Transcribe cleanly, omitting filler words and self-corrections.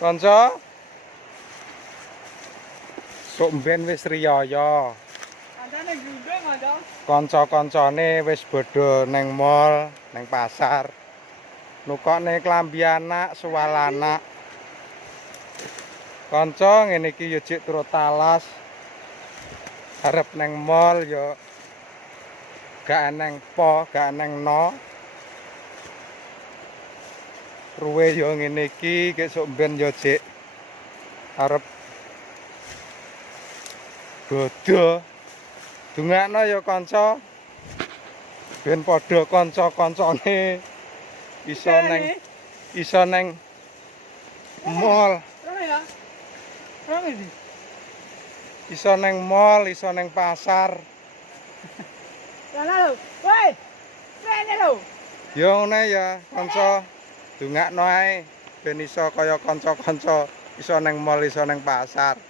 Kanca sok mben wis riyaya. Kancane gendeng, Kanca. Kanca-kancane wis bodho neng mall, neng pasar. Nukokne klambi anak, suwal anak. Kanca ngene iki yo jek turu talas. Arep neng mall yo gak eneng po, gak eneng no. Ruwe yo ngene iki, kesuk mben yo jek arep dodo. Dungakno ya kanca. Ben padha kanca-kancane iso neng mall. Rame ya? Rame di. Iso neng mall, iso neng pasar. Sana lho. Woi. Rene lho. Ya ngene ya kanca. Dungakno ae ben iso kaya kanca-kanca iso neng mall, iso neng pasar.